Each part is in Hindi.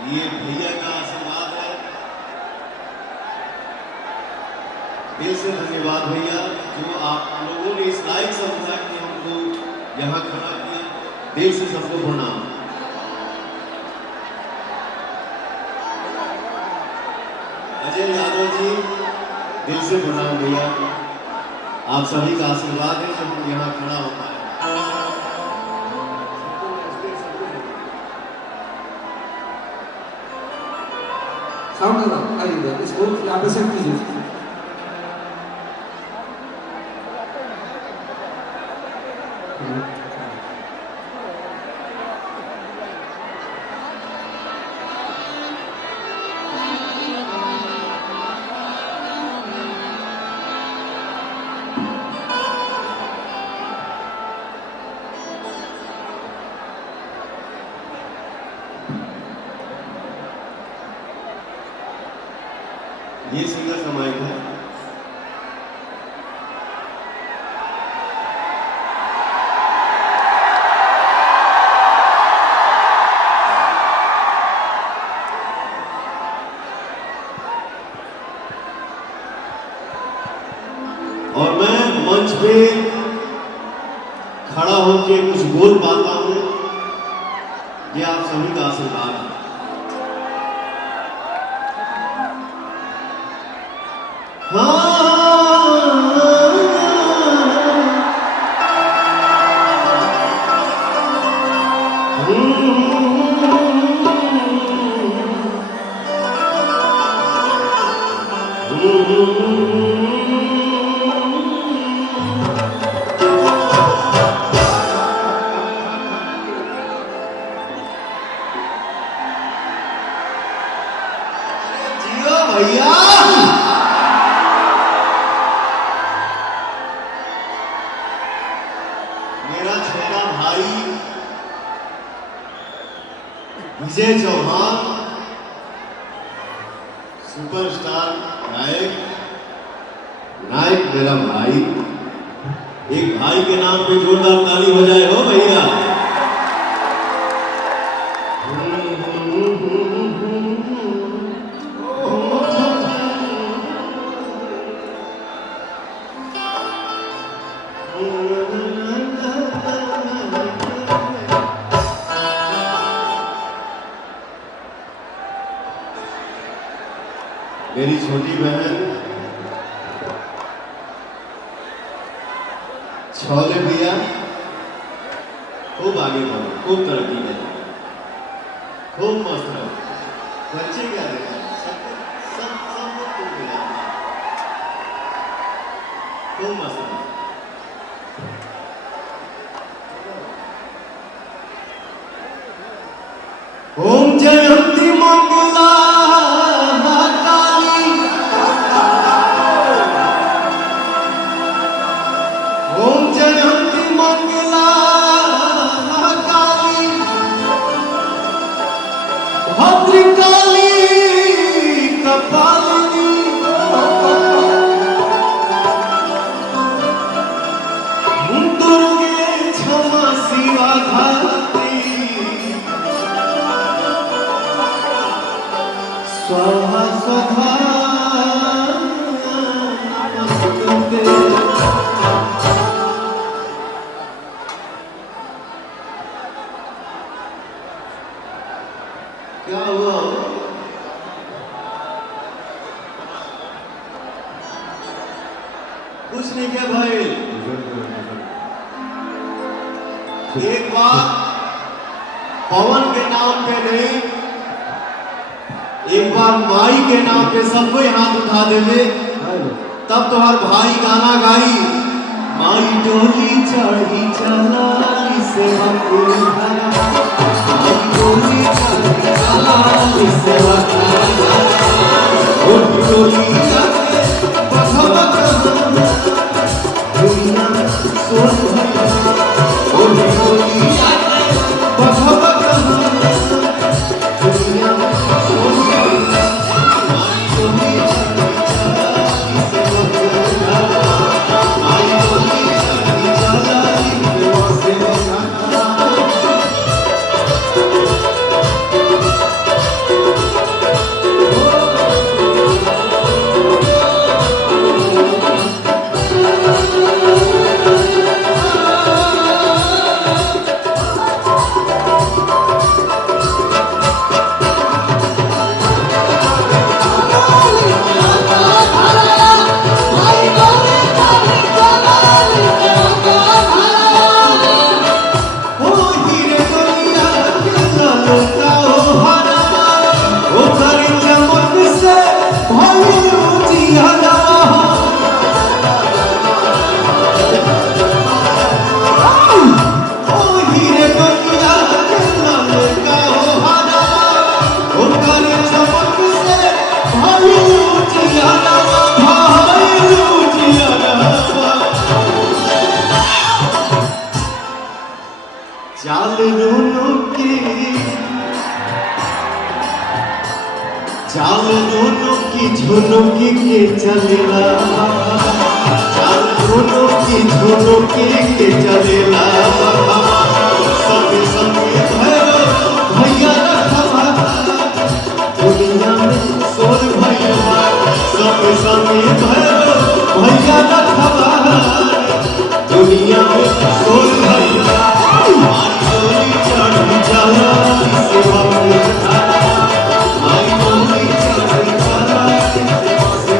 ये भैया का आशीर्वाद है। दिल से धन्यवाद भैया, जो आप लोगों ने इस लायक समझा कि हमको यहाँ खड़ा किया। दिल से सबको प्रणाम। अजय यादव जी, दिल से प्रणाम भैया। आप सभी का आशीर्वाद है जब हम यहाँ खड़ा हो पाए। साउंड लगा आइए, इसको यहाँ पे सेट कीजिए। ये सिंगर का माइक है। और मैं मंच पे खड़ा होकर कुछ बोल पाता हूं, ये आप सभी का आशीर्वाद है। जियो भैया, मेरा छोटा भाई विजय चौहान, सुपरस्टार नायक मेरा भाई। एक भाई के नाम पे जोरदार ताली हो जाए हो भैया। मेरी छोटी बहन छोले भैया, खूब आगे बढ़ो, खूब तरक्की करो, खूब मस्त रहो। बच्चे क्या देगा, सब खूब मिला, खूब मस्त रहो। ओम जयंती मंगला भद्रकाली कपालिनी, दुर्गे क्षमा शिवा धात्री, स्वाहा स्वधा नमस्ते। क्या हुआ? कुछ नहीं किया भाई। एक बार पवन के नाम पे नहीं, एक बार माई के नाम पे सबको हाथ उठा देवे, तब तो हर भाई गाना गाई। माई डोली चढ़ी चलाली सेवा के घरा, माई डोली चढ़ी चलाली सेवा के घरा, ओ डोली जाके बखवा करना दुनिया सोच भरा, ओ डोली जाके बखवा करना दुनिया सोच भरा। माई डोली चढ़ी चलाली सेवा के घरा, माई डोली चढ़ी चलाली सेवा के घरा। चाल दोनों की झुनुकी के चलेला चाल दोनों की झुनुकी के चलेला संगे संगे भैरो भैया रखवा दुनिया में सोर भैया संगे संगे भैरो भैया रखवा दुनिया में सोर भैया माई डोली चढ़ी चला सेवा में माई डोली चढ़ी चला सेवा से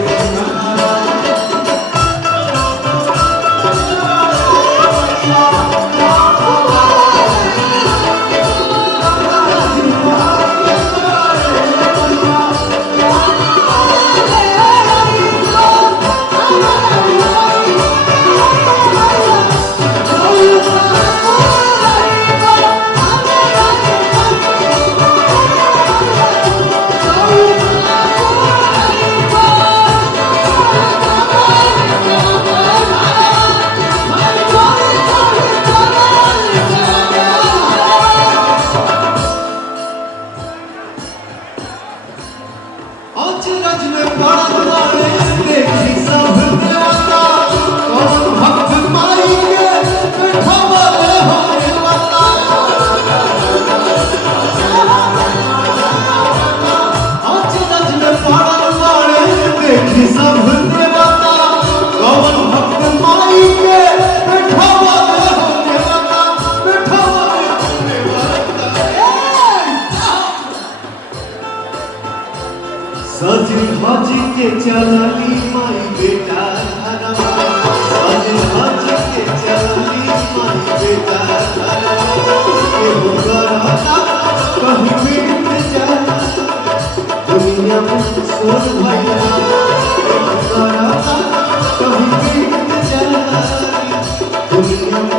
अचरज में पड़ल बाड़े देखी सब देवता कौन भक्त माई के बैठावले हो देवता अचरज में पड़ल बाड़े देखी सब देवता कौन भक्त माई के बैठावले हो देवता बैठावले हो देवता सज भज के चलली माई बेटा घरवा सज भज के चलली माई बेटा घरवा केहू करता कहीं बीत जाला दुनिया में सोर भैया केहू करता कहीं बीत जाला दुनिया में